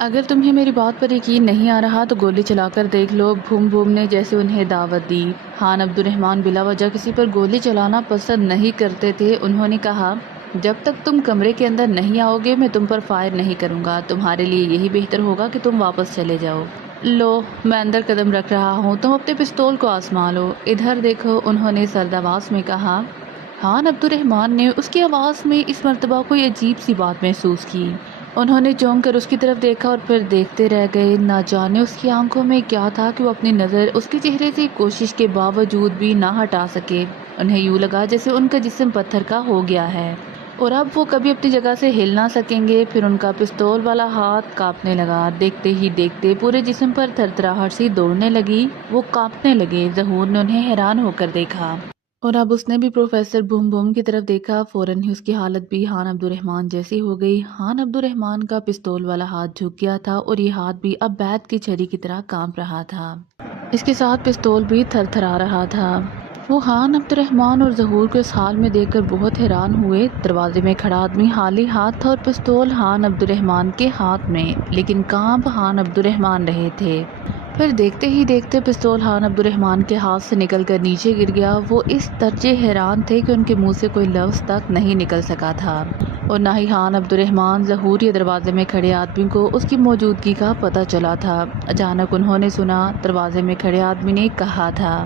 اگر تمہیں میری بات پر یقین نہیں آ رہا تو گولی چلا کر دیکھ لو۔ بھوم بھوم نے جیسے انہیں دعوت دی۔ خان عبد الرحمن بلا وجہ کسی پر گولی چلانا پسند نہیں کرتے تھے۔ انہوں نے کہا، جب تک تم کمرے کے اندر نہیں آؤ گے میں تم پر فائر نہیں کروں گا۔ تمہارے لیے یہی بہتر ہوگا کہ تم واپس چلے جاؤ۔ لو، میں اندر قدم رکھ رہا ہوں، تم اپنے پستول کو آزما لو۔ ادھر دیکھو، انہوں نے سرد آواز میں کہا۔ خان عبد الرحمن نے اس کی آواز میں اس مرتبہ کوئی عجیب سی بات محسوس کی۔ انہوں نے چونک کر اس کی طرف دیکھا اور پھر دیکھتے رہ گئے۔ نہ جانے اس کی آنکھوں میں کیا تھا کہ وہ اپنی نظر اس کے چہرے سے کوشش کے باوجود بھی نہ ہٹا سکے۔ انہیں یوں لگا جیسے ان کا جسم پتھر کا ہو گیا ہے اور اب وہ کبھی اپنی جگہ سے ہل نہ سکیں گے۔ پھر ان کا پستول والا ہاتھ کانپنے لگا۔ دیکھتے ہی دیکھتے پورے جسم پر تھرتھراہٹ سی دوڑنے لگی۔ وہ کانپنے لگے۔ ظہور نے انہیں حیران ہو کر دیکھا اور اب اس نے بھی پروفیسر بھوم بھوم کی طرف دیکھا۔ فوراً ہی اس کی حالت بھی خان عبد الرحمن جیسی ہو گئی۔ خان عبد الرحمن کا پستول والا ہاتھ جھک گیا تھا اور یہ ہاتھ بھی اب بیت کی چھری کی طرح کانپ رہا تھا۔ اس کے ساتھ پستول بھی تھر تھرا رہا تھا۔ وہ خان عبد الرحمن اور ظہور کو اس حال میں دیکھ کر بہت حیران ہوئے۔ دروازے میں کھڑا آدمی خالی ہاتھ تھا اور پستول خان عبد الرحمن کے ہاتھ میں، لیکن کانپ خان عبد الرحمن رہے تھے۔ پھر دیکھتے ہی دیکھتے پستول خان عبد الرحمن کے ہاتھ سے نکل کر نیچے گر گیا۔ وہ اس درجے حیران تھے کہ ان کے منہ سے کوئی لفظ تک نہیں نکل سکا تھا اور نہ ہی خان عبد الرحمن، ظہور یا دروازے میں کھڑے آدمی کو اس کی موجودگی کا پتہ چلا تھا۔ اچانک انہوں نے سنا دروازے میں کھڑے آدمی نے کہا تھا،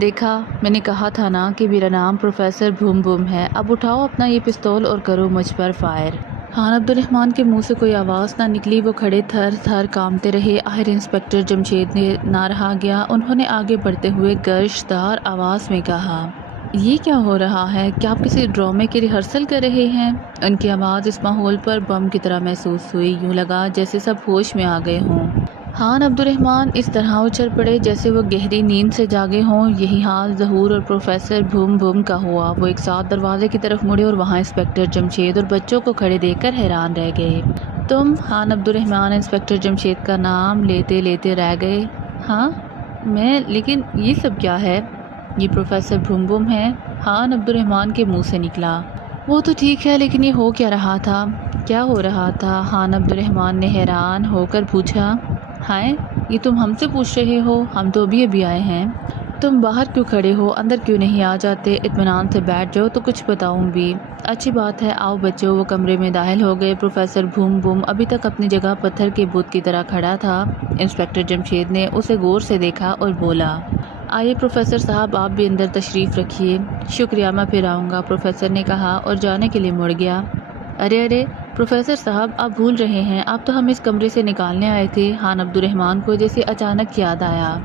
دیکھا، میں نے کہا تھا نا کہ میرا نام پروفیسر بھوم بھوم ہے۔ اب اٹھاؤ اپنا یہ پستول اور کرو مجھ پر فائر۔ خان عبد الرحمن کے منہ سے کوئی آواز نہ نکلی۔ وہ کھڑے تھر تھر کانپتے رہے۔ آخر انسپکٹر جمشید نے نہ رہا گیا۔ انہوں نے آگے بڑھتے ہوئے گرجدار آواز میں کہا، یہ کیا ہو رہا ہے؟ کیا آپ کسی ڈرامے کی ریہرسل کر رہے ہیں؟ ان کی آواز اس ماحول پر بم کی طرح محسوس ہوئی۔ یوں لگا جیسے سب ہوش میں آ گئے ہوں۔ خان عبد الرحمن اس طرح اچھل پڑے جیسے وہ گہری نیند سے جاگے ہوں۔ یہی حال ظہور اور پروفیسر بھوم بھوم کا ہوا۔ وہ ایک ساتھ دروازے کی طرف مڑے اور وہاں انسپکٹر جمشید اور بچوں کو کھڑے دیکھ کر حیران رہ گئے۔ تم؟ خان عبد الرحمن انسپکٹر جمشید کا نام لیتے لیتے رہ گئے۔ ہاں میں، لیکن یہ سب کیا ہے؟ یہ پروفیسر بھوم بھوم ہے، خان عبد الرحمن کے منہ سے نکلا۔ وہ تو ٹھیک ہے، لیکن یہ ہو کیا رہا تھا؟ کیا ہو رہا تھا؟ خان عبد الرحمن نے حیران ہو کر پوچھا۔ ہائے، یہ تم ہم سے پوچھ رہے ہو؟ ہم تو ابھی آئے ہیں۔ تم باہر کیوں کھڑے ہو؟ اندر کیوں نہیں آ جاتے؟ اطمینان سے بیٹھ جاؤ تو کچھ بتاؤں بھی۔ اچھی بات ہے، آؤ بچوں۔ وہ کمرے میں داخل ہو گئے۔ پروفیسر بھوم بھوم ابھی تک اپنی جگہ پتھر کے بت کی طرح کھڑا تھا۔ انسپکٹر جمشید نے اسے غور سے دیکھا اور بولا، آئیے پروفیسر صاحب، آپ بھی اندر تشریف رکھیے۔ شکریہ، میں پھر آؤں گا، پروفیسر نے کہا اور جانے کے لیے مڑ گیا۔ ارے ارے پروفیسر صاحب، آپ بھول رہے ہیں، آپ تو ہم اس کمرے سے نکالنے آئے تھے۔ خان عبد الرحمن کو جیسے اچانک یاد آیا۔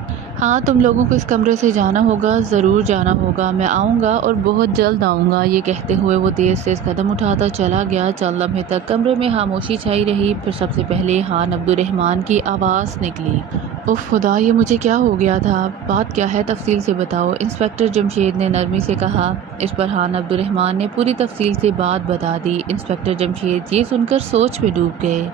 ہاں، تم لوگوں کو اس کمرے سے جانا ہوگا، ضرور جانا ہوگا، میں آؤں گا اور بہت جلد آؤں گا۔ یہ کہتے ہوئے وہ تیز تیز قدم اٹھاتا چلا گیا۔ چند لمحے تک کمرے میں خاموشی چھائی رہی۔ پھر سب سے پہلے خان عبد الرحمن کی آواز نکلی، اف خدا، یہ مجھے کیا ہو گیا تھا؟ بات کیا ہے؟ تفصیل سے بتاؤ، انسپکٹر جمشید نے نرمی سے کہا۔ اس پر خان عبد الرحمن نے پوری تفصیل سے بات بتا دی۔ انسپکٹر جمشید یہ سن کر سوچ میں ڈوب گئے۔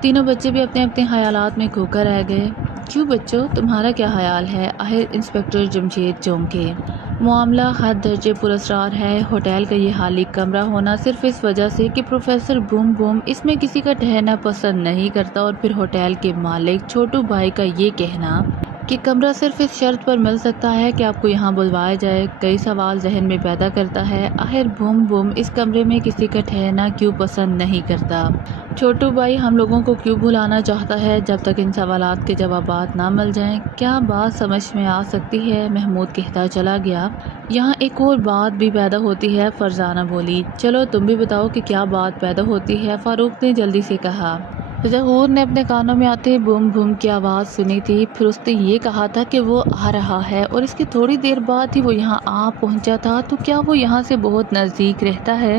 تینوں بچے بھی اپنے اپنے خیالات میں کھو کر رہ گئے۔ کیوں بچوں، تمہارا کیا خیال ہے؟ آخر انسپکٹر جمشید چونکے۔ معاملہ حد درجے پر اسرار ہے۔ ہوٹل کا یہ خالی کمرہ ہونا صرف اس وجہ سے کہ پروفیسر بھوم بھوم اس میں کسی کا ٹھہرنا پسند نہیں کرتا، اور پھر ہوٹل کے مالک چھوٹو بھائی کا یہ کہنا کہ کمرہ صرف اس شرط پر مل سکتا ہے کہ آپ کو یہاں بلوایا جائے، کئی سوال ذہن میں پیدا کرتا ہے۔ آخر بھوم بھوم اس کمرے میں کسی کا ٹھہرنا کیوں پسند نہیں کرتا؟ چھوٹو بھائی ہم لوگوں کو کیوں بلانا چاہتا ہے جب تک ان سوالات کے جوابات نہ مل جائیں؟ کیا بات سمجھ میں آ سکتی ہے؟ محمود کہتا چلا گیا۔ یہاں ایک اور بات بھی پیدا ہوتی ہے، فرزانہ بولی۔ چلو تم بھی بتاؤ کہ کیا بات پیدا ہوتی ہے، فاروق نے جلدی سے کہا۔ ظہور نے اپنے کانوں میں آتے بوم بوم کی آواز سنی تھی، پھر اس نے یہ کہا تھا کہ وہ آ رہا ہے اور اس کی تھوڑی دیر بعد ہی وہ یہاں آ پہنچا تھا، تو کیا وہ یہاں سے بہت نزدیک رہتا ہے؟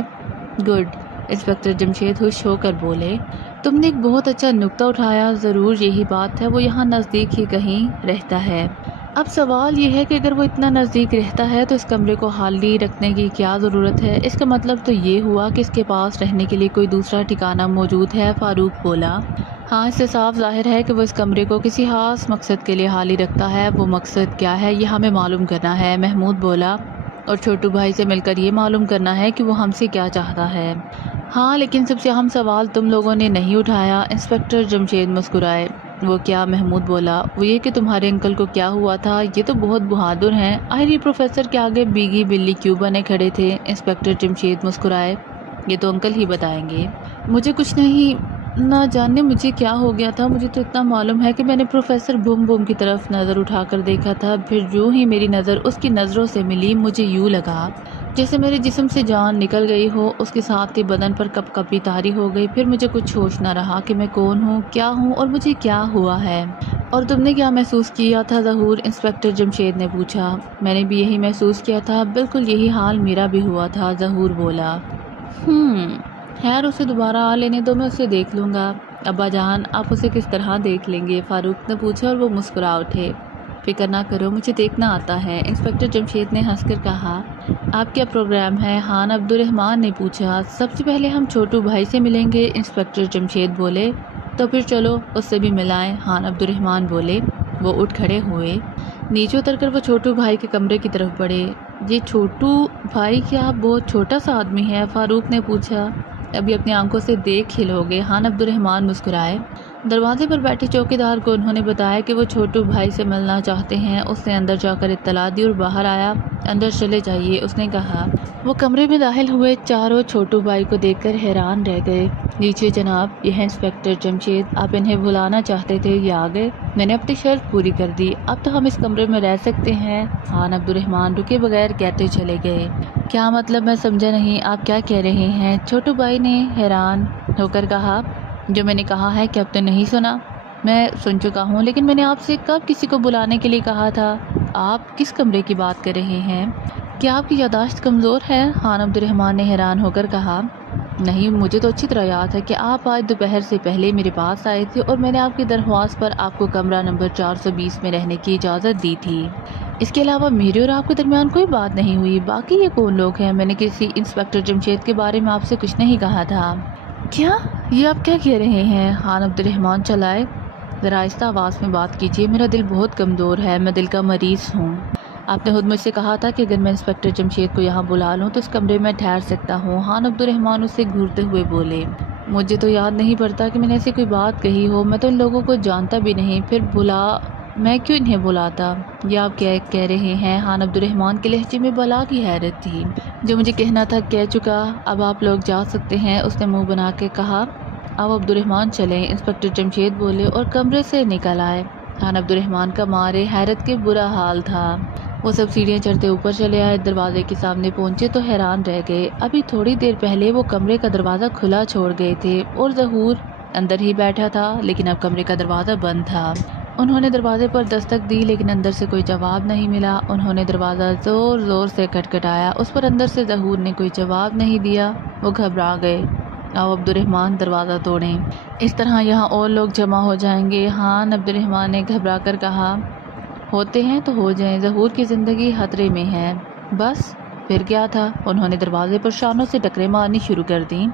گڈ، انسپکٹر جمشید خوش ہو کر بولے، تم نے ایک بہت اچھا نکتہ اٹھایا، ضرور یہی بات ہے، وہ یہاں نزدیک ہی کہیں رہتا ہے۔ اب سوال یہ ہے کہ اگر وہ اتنا نزدیک رہتا ہے تو اس کمرے کو خالی رکھنے کی کیا ضرورت ہے؟ اس کا مطلب تو یہ ہوا کہ اس کے پاس رہنے کے لیے کوئی دوسرا ٹھکانہ موجود ہے، فاروق بولا۔ ہاں، اس سے صاف ظاہر ہے کہ وہ اس کمرے کو کسی خاص مقصد کے لیے خالی رکھتا ہے۔ وہ مقصد کیا ہے یہ ہمیں معلوم کرنا ہے، محمود بولا، اور چھوٹو بھائی سے مل کر یہ معلوم کرنا ہے کہ وہ ہم سے کیا چاہتا ہے۔ ہاں لیکن سب سے اہم سوال تم لوگوں نے نہیں اٹھایا۔ انسپکٹر جمشید مسکرائے۔ وہ کیا؟ محمود بولا۔ وہ یہ کہ تمہارے انکل کو کیا ہوا تھا۔ یہ تو بہت بہادر ہیں، آخر یہ پروفیسر کے آگے بیگی بلی کیوں بنے کھڑے تھے؟ انسپکٹر جمشید مسکرائے۔ یہ تو انکل ہی بتائیں گے۔ مجھے کچھ نہیں، نہ جانے مجھے کیا ہو گیا تھا، مجھے تو اتنا معلوم ہے کہ میں نے پروفیسر بوم بوم کی طرف نظر اٹھا کر دیکھا تھا، پھر جو ہی میری نظر اس کی نظروں سے ملی مجھے یوں لگا جیسے میرے جسم سے جان نکل گئی ہو، اس کے ساتھ ہی بدن پر کپ کپی طاری ہو گئی۔ پھر مجھے کچھ ہوش نہ رہا کہ میں کون ہوں، کیا ہوں اور مجھے کیا ہوا ہے۔ اور تم نے کیا محسوس کیا تھا ظہور؟ انسپکٹر جمشید نے پوچھا۔ میں نے بھی یہی محسوس کیا تھا، بالکل یہی حال میرا بھی ہوا تھا، ظہور بولا۔ خیر اسے دوبارہ آ لینے دو، میں اسے دیکھ لوں گا۔ ابا جان آپ اسے کس طرح دیکھ لیں گے؟ فاروق نے پوچھا اور وہ مسکرا اٹھے۔ فکر نہ کرو، مجھے دیکھنا آتا ہے، انسپکٹر جمشید نے ہنس کر کہا۔ آپ کیا پروگرام ہے؟ خان عبد الرحمن نے پوچھا۔ سب سے پہلے ہم چھوٹو بھائی سے ملیں گے، انسپکٹر جمشید بولے۔ تو پھر چلو اس سے بھی ملائیں، خان عبد الرحمن بولے۔ وہ اٹھ کھڑے ہوئے، نیچے اتر کر وہ چھوٹو بھائی کے کمرے کی طرف بڑھے۔ یہ چھوٹو بھائی کیا بہت چھوٹا سا آدمی ہے؟ فاروق نے پوچھا۔ ابھی اپنی آنکھوں سے دیکھ ہی لوگے، خان عبد الرحمن مسکرائے۔ دروازے پر بیٹھے چوکیدار کو انہوں نے بتایا کہ وہ چھوٹو بھائی سے ملنا چاہتے ہیں۔ اس نے اندر جا کر اطلاع دی اور باہر آیا۔ اندر چلے جائیے، اس نے کہا۔ وہ کمرے میں داخل ہوئے، چاروں چھوٹو بھائی کو دیکھ کر حیران رہ گئے۔ نیچے جناب، یہ ہے انسپکٹر جمشید، آپ انہیں بلانا چاہتے تھے، یہ آ گئے۔ میں نے اپنی شرط پوری کر دی، اب تو ہم اس کمرے میں رہ سکتے ہیں، خان عبد الرحمن رکے بغیر کہتے چلے گئے۔ کیا مطلب؟ میں سمجھا نہیں، آپ کیا کہہ رہے ہیں؟ چھوٹو بھائی نے حیران ہو کر کہا۔ جو میں نے کہا ہے کہ اب تو نہیں سنا؟ میں سن چکا ہوں، لیکن میں نے آپ سے کب کسی کو بلانے کے لیے کہا تھا؟ آپ کس کمرے کی بات کر رہے ہیں؟ کیا آپ کی یادداشت کمزور ہے؟ خان عبد الرحمن نے حیران ہو کر کہا۔ نہیں، مجھے تو اچھی طرح یاد ہے کہ آپ آج دوپہر سے پہلے میرے پاس آئے تھے اور میں نے آپ کی درخواست پر آپ کو کمرہ نمبر 420 میں رہنے کی اجازت دی تھی۔ اس کے علاوہ میرے اور آپ کے درمیان کوئی بات نہیں ہوئی۔ باقی یہ کون لوگ ہیں؟ میں نے کسی انسپکٹر جمشید کے بارے میں آپ سے کچھ نہیں کہا تھا۔ کیا؟ یہ آپ کیا کہہ رہے ہیں؟ خان عبد الرحمن چلائے۔ ذرا آہستہ آواز میں بات کیجیے، میرا دل بہت کمزور ہے، میں دل کا مریض ہوں۔ آپ نے خود مجھ سے کہا تھا کہ اگر میں انسپکٹر جمشید کو یہاں بلا لوں تو اس کمرے میں ٹھہر سکتا ہوں۔ خان عبد الرحمن اسے گھورتے ہوئے بولے۔ مجھے تو یاد نہیں پڑتا کہ میں نے ایسی کوئی بات کہی ہو، میں تو ان لوگوں کو جانتا بھی نہیں، پھر میں کیوں انہیں بلاتا؟ یہ آپ کیا کہہ رہے ہیں؟ خان عبد الرحمن کے لہجے میں بلا کی حیرت تھی۔ جو مجھے کہنا تھا کہہ چکا، اب آپ لوگ جا سکتے ہیں، اس نے منہ بنا کے کہا۔ اب عبد الرحمن چلیں، انسپکٹر جمشید بولے اور کمرے سے نکل آئے۔ خان عبد الرحمن کا مارے حیرت کے برا حال تھا۔ وہ سب سیڑھیاں چڑھتے اوپر چلے آئے، دروازے کے سامنے پہنچے تو حیران رہ گئے۔ ابھی تھوڑی دیر پہلے وہ کمرے کا دروازہ کھلا چھوڑ گئے تھے اور ظہور اندر ہی بیٹھا تھا، لیکن اب کمرے کا دروازہ بند تھا۔ انہوں نے دروازے پر دستک دی لیکن اندر سے کوئی جواب نہیں ملا۔ انہوں نے دروازہ زور زور سے کھٹکھٹایا، اس پر اندر سے ظہور نے کوئی جواب نہیں دیا۔ وہ گھبرا گئے۔ آؤ عبد الرحمن دروازہ توڑیں، اس طرح یہاں اور لوگ جمع ہو جائیں گے، خان عبد الرحمن نے گھبرا کر کہا۔ ہوتے ہیں تو ہو جائیں، ظہور کی زندگی خطرے میں ہے۔ بس پھر کیا تھا؟ انہوں نے دروازے پر شانوں سے ٹکریں مارنی شروع کر دیں۔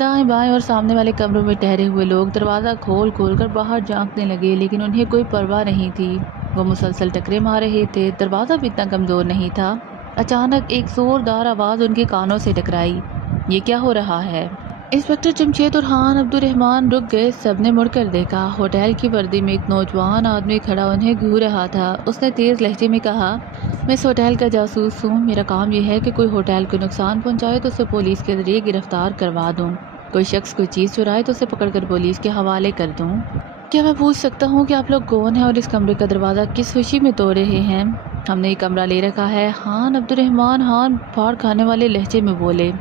دائیں بائیں اور سامنے والے کمروں میں ٹھہرے ہوئے لوگ دروازہ کھول کھول کر باہر جھانکنے لگے، لیکن انہیں کوئی پرواہ نہیں تھی۔ وہ مسلسل ٹکریں مار رہے تھے، دروازہ بھی اتنا کمزور نہیں تھا۔ اچانک ایک زوردار آواز ان کے کانوں سے ٹکرائی۔ یہ کیا ہو رہا ہے؟ انسپکٹر جمشید اور خان عبد الرحمن رک گئے، سب نے مڑ کر دیکھا۔ ہوٹل کی وردی میں ایک نوجوان آدمی کھڑا انہیں گھور رہا تھا۔ اس نے تیز لہجے میں کہا، میں اس ہوٹل کا جاسوس ہوں، میرا کام یہ ہے کہ کوئی ہوٹل کو نقصان پہنچائے تو اسے پولیس کے ذریعے گرفتار کروا دوں، کوئی شخص کوئی چیز چرائے تو اسے پکڑ کر پولیس کے حوالے کر دوں۔ کیا میں پوچھ سکتا ہوں کہ آپ لوگ کون ہیں اور اس کمرے کا دروازہ کس خوشی میں توڑ رہے ہیں؟ ہم نے یہ کمرہ لے رکھا ہے، خان عبد الرحمن ہان پھاڑ کھانے والے لہجے میں بولے۔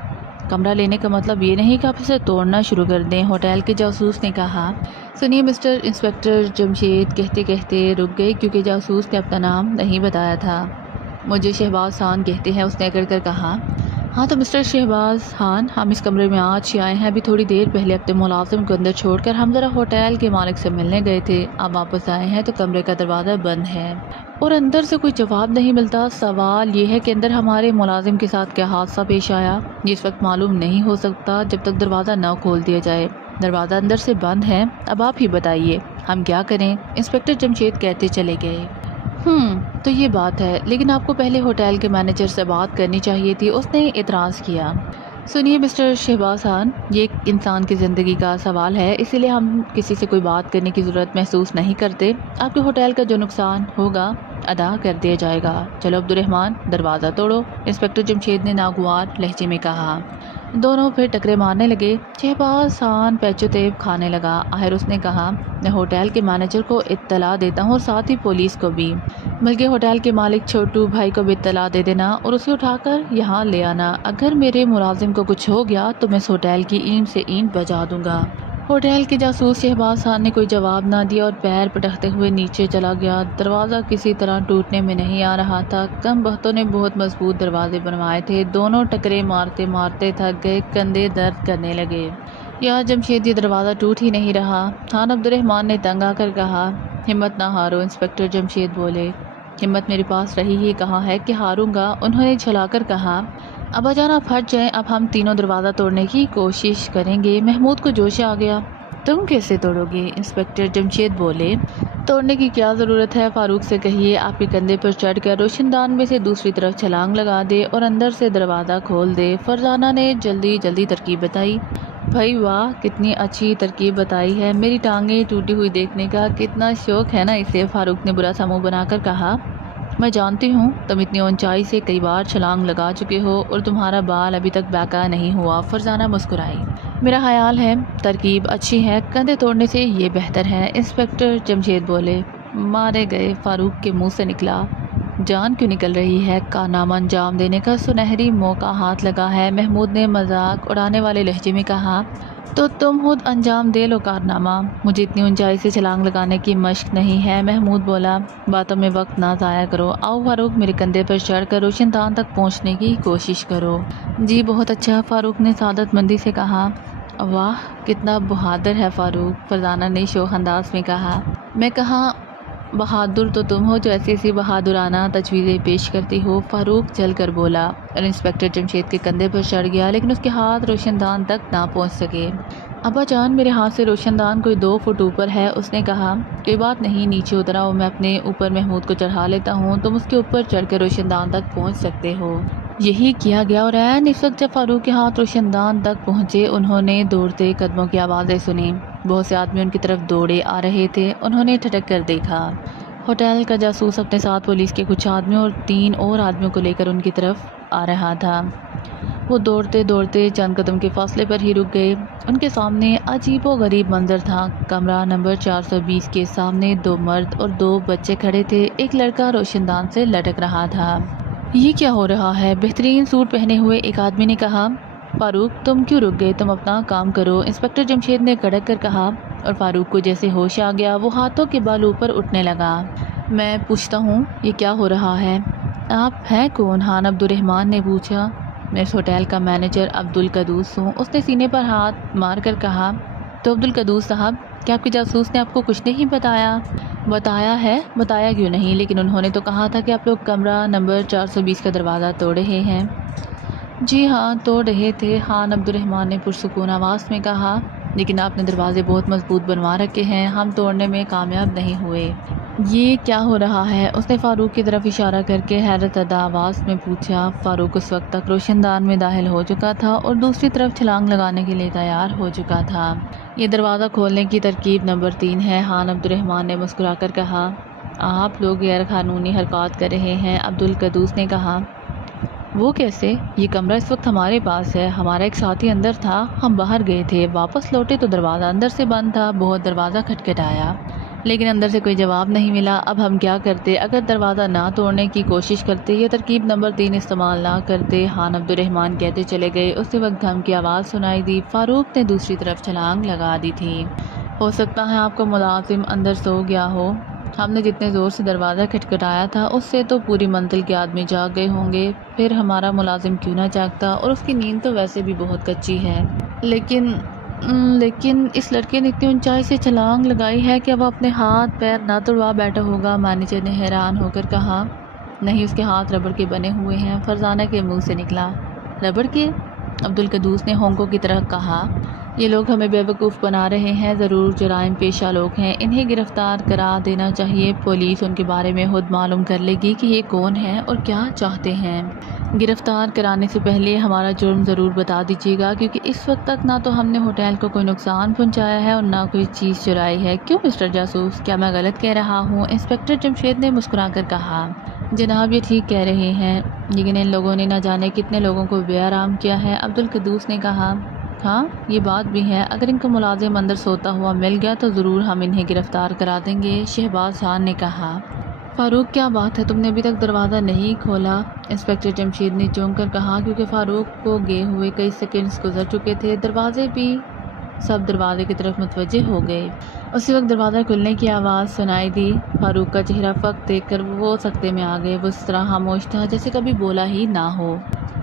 کمرہ لینے کا مطلب یہ نہیں کہ آپ اسے توڑنا شروع کر دیں، ہوٹل کے جاسوس نے کہا۔ سنیے مسٹر انسپکٹر جمشید کہتے کہتے رک گئے کیونکہ جاسوس نے اپنا نام نہیں بتایا تھا۔ مجھے شہباز خان کہتے ہیں، اس نے اکڑ کر کہا۔ ہاں تو مسٹر شہباز خان، ہم اس کمرے میں آج ہی آئے ہیں، ابھی تھوڑی دیر پہلے اپنے ملازم کو اندر چھوڑ کر ہم ذرا ہوٹل کے مالک سے ملنے گئے تھے، اب واپس آئے ہیں تو کمرے کا دروازہ بند ہے اور اندر سے کوئی جواب نہیں ملتا۔ سوال یہ ہے کہ اندر ہمارے ملازم کے ساتھ کیا حادثہ پیش آیا، یہ اس وقت معلوم نہیں ہو سکتا جب تک دروازہ نہ کھول دیا جائے۔ دروازہ اندر سے بند ہے، اب آپ ہی بتائیے ہم کیا کریں؟ انسپکٹر جمشید کہتے چلے گئے۔ تو یہ بات ہے، لیکن آپ کو پہلے ہوٹل کے مینیجر سے بات کرنی چاہیے تھی، اس نے اعتراض کیا۔ سنیے مسٹر شہباز خان، یہ ایک انسان کی زندگی کا سوال ہے، اسی لیے ہم کسی سے کوئی بات کرنے کی ضرورت محسوس نہیں کرتے۔ آپ کے ہوٹل کا جو نقصان ہوگا ادا کر دیا جائے گا۔ چلو عبد الرحمان، دروازہ توڑو، انسپکٹر جمشید نے ناگوار لہجے میں کہا۔ دونوں پھر ٹکرے مارنے لگے۔ شہباز خان پیچو تیب کھانے لگا۔ آخر اس نے کہا، میں ہوٹل کے مینیجر کو اطلاع دیتا ہوں اور ساتھ ہی پولیس کو بھی، بلکہ ہوٹل کے مالک چھوٹو بھائی کو بھی اطلاع دے دینا اور اسے اٹھا کر یہاں لے آنا۔ اگر میرے ملازم کو کچھ ہو گیا تو میں اس ہوٹل کی اینٹ سے اینٹ بجا دوں گا۔ ہوٹل کے جاسوس شہباز خان نے کوئی جواب نہ دیا اور پیر پٹکتے ہوئے نیچے چلا گیا۔ دروازہ کسی طرح ٹوٹنے میں نہیں آ رہا تھا۔ کم بختوں نے بہت مضبوط دروازے بنوائے تھے۔ دونوں ٹکرے مارتے مارتے تھک گئے، کندھے درد کرنے لگے۔ یار جمشید، یہ دروازہ ٹوٹ ہی نہیں رہا۔ خان عبد الرحمان نے تنگ آ کر کہا۔ ہمت نہ ہارو، انسپکٹر جمشید بولے۔ ہمت میرے پاس رہی ہی کہاں ہے کہ ہاروں گا، انہوں نے جھلا کر کہا۔ ابا جان آپ ہٹ جائیں، اب ہم تینوں دروازہ توڑنے کی کوشش کریں گے۔ محمود کو جوش آ گیا۔ تم کیسے توڑو گے؟ انسپکٹر جمشید بولے۔ توڑنے کی کیا ضرورت ہے، فاروق سے کہیے آپ کے کندھے پر چڑھ کر روشن دان میں سے دوسری طرف چھلانگ لگا دے اور اندر سے دروازہ کھول دے۔ فرزانہ نے جلدی جلدی ترکیب بتائی۔ بھائی واہ، کتنی اچھی ترکیب بتائی ہے، میری ٹانگیں ٹوٹی ہوئی دیکھنے کا کتنا شوق ہے نا اسے، فاروق نے برا سا منہ بنا کر کہا۔ میں جانتی ہوں تم اتنی اونچائی سے کئی بار چھلانگ لگا چکے ہو اور تمہارا بال ابھی تک بیکا نہیں ہوا، فرزانہ مسکرائی۔ میرا خیال ہے ترکیب اچھی ہے، کندھے توڑنے سے یہ بہتر ہے، انسپکٹر جمشید بولے۔ مارے گئے، فاروق کے منہ سے نکلا۔ جان کیوں نکل رہی ہے، کارنامہ انجام دینے کا سنہری موقع ہاتھ لگا ہے، محمود نے مذاق اڑانے والے لہجے میں کہا۔ تو تم خود انجام دے لو کارنامہ، مجھے اتنی اونچائی سے چھلانگ لگانے کی مشق نہیں ہے، محمود بولا۔ باتوں میں وقت نہ ضائع کرو، آؤ فاروق میرے کندھے پر چڑھ کر روشن دان تک پہنچنے کی کوشش کرو۔ جی بہت اچھا، فاروق نے سعادت مندی سے کہا۔ واہ کتنا بہادر ہے فاروق، فرزانہ نے شوخ انداز میں کہا۔ میں کہاں بہادر تو تم ہو جو ایسی ایسی بہادرانہ تجویزیں پیش کرتی ہو، فاروق جل کر بولا اور انسپکٹر جمشید کے کندھے پر چڑھ گیا، لیکن اس کے ہاتھ روشن دان تک نہ پہنچ سکے۔ ابا جان میرے ہاتھ سے روشن دان کوئی 2 فٹ اوپر ہے، اس نے کہا۔ کوئی بات نہیں، نیچے اتراؤ، میں اپنے اوپر محمود کو چڑھا لیتا ہوں، تم اس کے اوپر چڑھ کر روشن دان تک پہنچ سکتے ہو۔ یہی کیا گیا اور عین اس وقت جب فاروق کے ہاتھ روشن دان تک پہنچے، انہوں نے دوڑتے قدموں کی آوازیں سنی۔ بہت سے آدمی ان کی طرف دوڑے آ رہے تھے، انہوں نے ٹھٹک کر دیکھا۔ ہوٹل کا جاسوس اپنے ساتھ پولیس کے کچھ آدمیوں اور 3 اور آدمیوں کو لے کر ان کی طرف آ رہا تھا۔ وہ دوڑتے دوڑتے چند قدم کے فاصلے پر ہی رک گئے۔ ان کے سامنے عجیب و غریب منظر تھا۔ کمرہ نمبر 420 کے سامنے 2 مرد اور 2 بچے کھڑے تھے، ایک لڑکا روشن دان سے لٹک رہا تھا۔ یہ کیا ہو رہا ہے؟ بہترین سوٹ پہنے ہوئے ایک آدمی نے کہا۔ فاروق تم کیوں رک گئے، تم اپنا کام کرو، انسپکٹر جمشید نے کڑک کر کہا، اور فاروق کو جیسے ہوش آ گیا، وہ ہاتھوں کے بال اوپر اٹھنے لگا۔ میں پوچھتا ہوں یہ کیا ہو رہا ہے؟ آپ ہیں کون؟ خان عبد الرحمان نے پوچھا۔ میں اس ہوٹل کا مینیجر عبد القدوس ہوں، اس نے سینے پر ہاتھ مار کر کہا۔ تو عبد القدوس صاحب، کیا آپ کے جاسوس نے آپ کو کچھ نہیں بتایا؟ بتایا ہے، بتایا کیوں نہیں، لیکن انہوں نے تو کہا تھا کہ آپ لوگ کمرہ نمبر 420 کا دروازہ توڑ رہے ہیں۔ جی ہاں توڑ رہے تھے، خان عبد الرحمان نے پرسکون آواز میں کہا، لیکن آپ نے دروازے بہت مضبوط بنوا رکھے ہیں، ہم توڑنے میں کامیاب نہیں ہوئے۔ یہ کیا ہو رہا ہے؟ اس نے فاروق کی طرف اشارہ کر کے حیرت زدہ آواز میں پوچھا۔ فاروق اس وقت تک روشن دان میں داخل ہو چکا تھا اور دوسری طرف چھلانگ لگانے کے لیے تیار ہو چکا تھا۔ یہ دروازہ کھولنے کی ترکیب نمبر 3 ہے، خان عبد الرحمان نے مسکرا کر کہا۔ آپ لوگ غیر قانونی حرکات کر رہے ہیں، عبد القدوس نے کہا۔ وہ کیسے؟ یہ کمرہ اس وقت ہمارے پاس ہے، ہمارا ایک ساتھی اندر تھا، ہم باہر گئے تھے، واپس لوٹے تو دروازہ اندر سے بند تھا، بہت دروازہ کھٹکھٹایا لیکن اندر سے کوئی جواب نہیں ملا۔ اب ہم کیا کرتے؟ اگر دروازہ نہ توڑنے کی کوشش کرتے یا ترکیب نمبر 3 استعمال نہ کرتے، خان عبد الرحمان کہتے چلے گئے۔ اسی وقت دھم کی آواز سنائی دی، فاروق نے دوسری طرف چھلانگ لگا دی تھی۔ ہو سکتا ہے آپ کو ملازم اندر سو گیا ہو، ہم نے جتنے زور سے دروازہ کھٹکھٹایا تھا اس سے تو پوری منزل کے آدمی جاگ گئے ہوں گے، پھر ہمارا ملازم کیوں نہ جاگتا، اور اس کی نیند تو ویسے بھی بہت کچی ہے۔ لیکن اس لڑکے نے اتنی اونچائی سے چھلانگ لگائی ہے کہ وہ اپنے ہاتھ پیر نہ توڑوا بیٹھا ہوگا، مینیجر نے حیران ہو کر کہا۔ نہیں، اس کے ہاتھ ربڑ کے بنے ہوئے ہیں، فرزانہ کے منہ سے نکلا۔ ربڑ کے؟ عبد القدوس نے ہونکوں کی طرح کہا۔ یہ لوگ ہمیں بیوقوف بنا رہے ہیں، ضرور جرائم پیشہ لوگ ہیں، انہیں گرفتار کرا دینا چاہیے، پولیس ان کے بارے میں خود معلوم کر لے گی کہ یہ کون ہیں اور کیا چاہتے ہیں۔ گرفتار کرانے سے پہلے ہمارا جرم ضرور بتا دیجیے گا، کیونکہ اس وقت تک نہ تو ہم نے ہوٹل کو کوئی نقصان پہنچایا ہے اور نہ کوئی چیز چرائی ہے۔ کیوں مسٹر جاسوس، کیا میں غلط کہہ رہا ہوں؟ انسپکٹر جمشید نے مسکرا کر کہا۔ جناب، یہ ٹھیک کہہ رہے ہیں، لیکن ان لوگوں نے نہ جانے کتنے لوگوں کو بے آرام کیا ہے۔ عبدالقدوس نے کہا۔ ہاں، یہ بات بھی ہے، اگر ان کا ملازم اندر سوتا ہوا مل گیا تو ضرور ہم انہیں گرفتار کرا دیں گے، شہباز خان نے کہا۔ فاروق، کیا بات ہے، تم نے ابھی تک دروازہ نہیں کھولا؟ انسپکٹر جمشید نے چونک کر کہا، کیونکہ فاروق کو گئے ہوئے کئی سیکنڈز گزر چکے تھے۔ دروازے بھی سب دروازے کی طرف متوجہ ہو گئے۔ اسی وقت دروازہ کھلنے کی آواز سنائی دی۔ فاروق کا چہرہ فقط دیکھ کر وہ سکتے میں آ گئے، وہ اس طرح خاموش تھا جیسے کبھی بولا ہی نہ ہو۔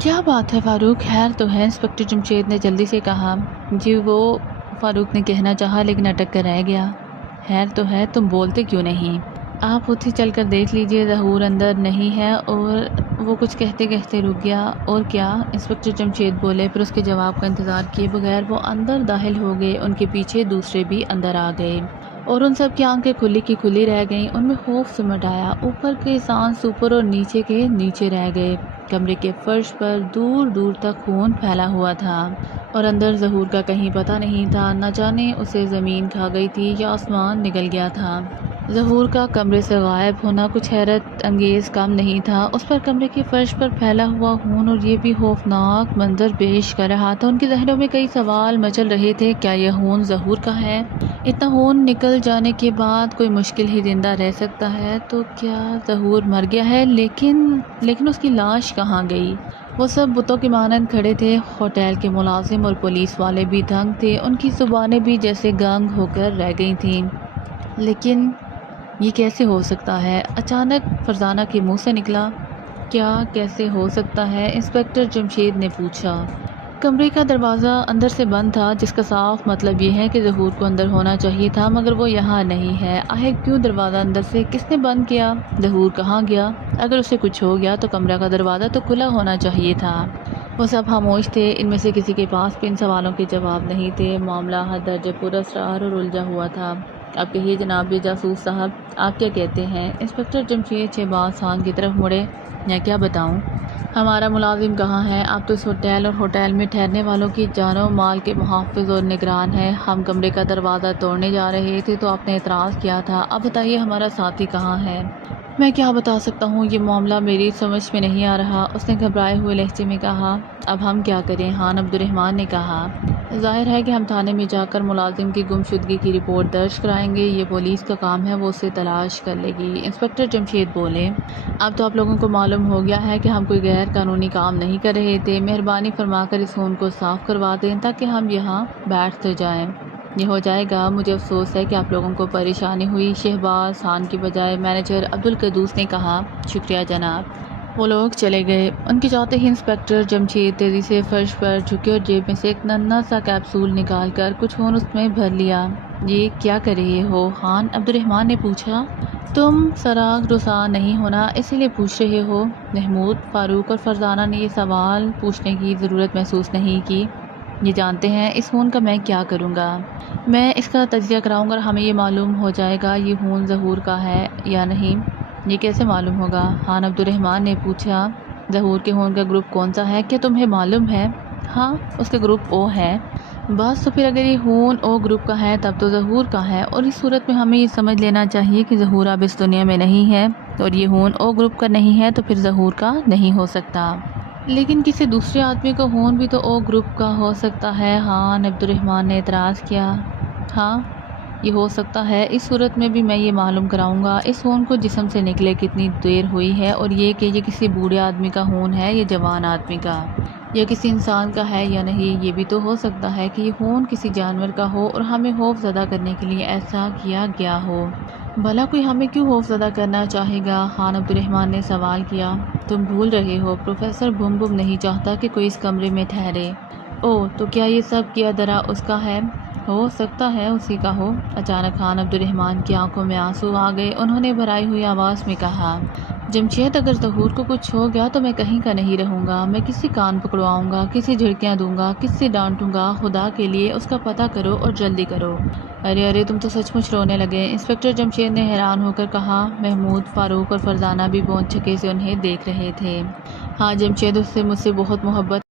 کیا بات ہے فاروق، خیر تو ہے؟ انسپکٹر جمشید نے جلدی سے کہا۔ جی، وہ فاروق نے کہنا چاہا لیکن اٹک کر رہ گیا۔ خیر تو ہے، تم بولتے کیوں نہیں؟ آپ خود ہی چل کر دیکھ لیجئے، ظہور اندر نہیں ہے۔ اور وہ کچھ کہتے کہتے رک گیا۔ اور کیا؟ انسپکٹر جمشید بولے، پھر اس کے جواب کا انتظار کیے بغیر وہ اندر داخل ہو گئے۔ ان کے پیچھے دوسرے بھی اندر آ گئے اور ان سب کی آنکھیں کھلی کی کھلی رہ گئیں۔ ان میں خوف سمٹ آیا، اوپر کے سانس اوپر اور نیچے کے نیچے رہ گئے۔ کمرے کے فرش پر دور دور تک خون پھیلا ہوا تھا اور اندر ظہور کا کہیں پتہ نہیں تھا، نہ جانے اسے زمین کھا گئی تھی یا آسمان نگل گیا تھا۔ ظہور کا کمرے سے غائب ہونا کچھ حیرت انگیز کم نہیں تھا، اس پر کمرے کے فرش پر پھیلا ہوا خون اور یہ بھی خوفناک منظر پیش کر رہا تھا۔ ان کے ذہنوں میں کئی سوال مچل رہے تھے، کیا یہ خون ظہور کا ہے؟ اتنا خون نکل جانے کے بعد کوئی مشکل ہی زندہ رہ سکتا ہے، تو کیا ظہور مر گیا ہے؟ لیکن اس کی لاش کہاں گئی؟ وہ سب بتوں کے مانند کھڑے تھے، ہوٹل کے ملازم اور پولیس والے بھی دنگ تھے، ان کی زبانیں بھی جیسے گنگ ہو کر رہ گئی تھیں۔ لیکن یہ کیسے ہو سکتا ہے؟ اچانک فرزانہ کے منہ سے نکلا۔ کیا کیسے ہو سکتا ہے؟ انسپکٹر جمشید نے پوچھا۔ کمرے کا دروازہ اندر سے بند تھا، جس کا صاف مطلب یہ ہے کہ ظہور کو اندر ہونا چاہیے تھا، مگر وہ یہاں نہیں ہے۔ آخر کیوں دروازہ اندر سے کس نے بند کیا؟ ظہور کہاں گیا؟ اگر اسے کچھ ہو گیا تو کمرے کا دروازہ تو کھلا ہونا چاہیے تھا۔ وہ سب خاموش تھے، ان میں سے کسی کے پاس بھی ان سوالوں کے جواب نہیں تھے۔ معاملہ حد درجے پر اسرار اور الجھا ہوا تھا۔ اب کہیے جناب جاسوس صاحب، آپ کیا کہتے ہیں؟ انسپکٹر جمشید شہباز خان کی طرف مڑے۔ میں کیا بتاؤں؟ ہمارا ملازم کہاں ہے؟ آپ تو اس ہوٹل اور ہوٹل میں ٹھہرنے والوں کی جان و مال کے محافظ اور نگران ہیں۔ ہم کمرے کا دروازہ توڑنے جا رہے تھے تو آپ نے اعتراض کیا تھا۔ اب بتائیے ہمارا ساتھی کہاں ہے؟ میں کیا بتا سکتا ہوں، یہ معاملہ میری سمجھ میں نہیں آ رہا، اس نے گھبرائے ہوئے لہجے میں کہا۔ اب ہم کیا کریں؟ خان عبدالرحمن نے کہا۔ ظاہر ہے کہ ہم تھانے میں جا کر ملازم کی گمشدگی کی رپورٹ درج کرائیں گے، یہ پولیس کا کام ہے، وہ اسے تلاش کر لے گی۔ انسپکٹر جمشید بولے۔ اب تو آپ لوگوں کو معلوم ہو گیا ہے کہ ہم کوئی غیر قانونی کام نہیں کر رہے تھے، مہربانی فرما کر اس خون کو صاف کروا دیں تاکہ ہم یہاں بیٹھ جائیں۔ یہ ہو جائے گا، مجھے افسوس ہے کہ آپ لوگوں کو پریشانی ہوئی، شہباز خان کی بجائے مینیجر عبدالقدوس نے کہا۔ شکریہ جناب۔ وہ لوگ چلے گئے۔ ان کے جاتے ہی انسپکٹر جمشید تیزی سے فرش پر جھکے اور جیب میں سے ایک ننھا سا کیپسول نکال کر کچھ خون اس میں بھر لیا۔ یہ کیا کر رہے ہو؟ خان عبدالرحمن نے پوچھا۔ تم سراغ رساں نہیں ہونا اسی لیے پوچھ رہے ہو؟ محمود، فاروق اور فرزانہ نے یہ سوال پوچھنے کی ضرورت محسوس نہیں کی۔ یہ جانتے ہیں اس خون کا میں کیا کروں گا؟ میں اس کا تجزیہ کراؤں گا اور ہمیں یہ معلوم ہو جائے گا یہ خون ظہور کا ہے یا نہیں۔ یہ کیسے معلوم ہوگا؟ خان عبدالرحمن نے پوچھا۔ ظہور کے خون کا گروپ کون سا ہے، کیا تمہیں معلوم ہے؟ ہاں، اس کا گروپ او ہے۔ بس تو پھر اگر یہ خون او گروپ کا ہے تب تو ظہور کا ہے، اور اس صورت میں ہمیں یہ سمجھ لینا چاہیے کہ ظہور اب اس دنیا میں نہیں ہے، اور یہ خون او گروپ کا نہیں ہے تو پھر ظہور کا نہیں ہو سکتا۔ لیکن کسی دوسرے آدمی کا خون بھی تو او گروپ کا ہو سکتا ہے، خان عبدالرحمن نے اعتراض کیا۔ ہاں، یہ ہو سکتا ہے، اس صورت میں بھی میں یہ معلوم کراؤں گا اس خون کو جسم سے نکلے کتنی دیر ہوئی ہے، اور یہ کہ یہ کسی بوڑھے آدمی کا خون ہے یا جوان آدمی کا، یا کسی انسان کا ہے یا نہیں۔ یہ بھی تو ہو سکتا ہے کہ یہ خون کسی جانور کا ہو اور ہمیں خوف زدہ کرنے کے لیے ایسا کیا گیا ہو۔ بھلا کوئی ہمیں کیوں خوف زدہ کرنا چاہے گا؟ خان عبدالرحمن نے سوال کیا۔ تم بھول رہے ہو، پروفیسر بم بم نہیں چاہتا کہ کوئی اس کمرے میں ٹھہرے۔ اوہ، تو کیا یہ سب کیا درا اس کا ہے؟ ہو سکتا ہے اسی کا ہو۔ اچانک خان عبدالرحمن کی آنکھوں میں آنسو آ گئے، انہوں نے بھرائی ہوئی آواز میں کہا۔ جمشید اگر ظہور کو کچھ ہو گیا تو میں کہیں کا نہیں رہوں گا، میں کسی کان پکڑواؤں گا، کسی جھڑکیاں دوں گا، کسی ڈانٹوں گا، خدا کے لیے اس کا پتہ کرو اور جلدی کرو۔ ارے ارے تم تو سچ مچ رونے لگے، انسپکٹر جمشید نے حیران ہو کر کہا۔ محمود، فاروق اور فرزانہ بھی بہت جھکے سے انہیں دیکھ رہے تھے۔ ہاں جمشید، اس سے مجھ سے بہت محبت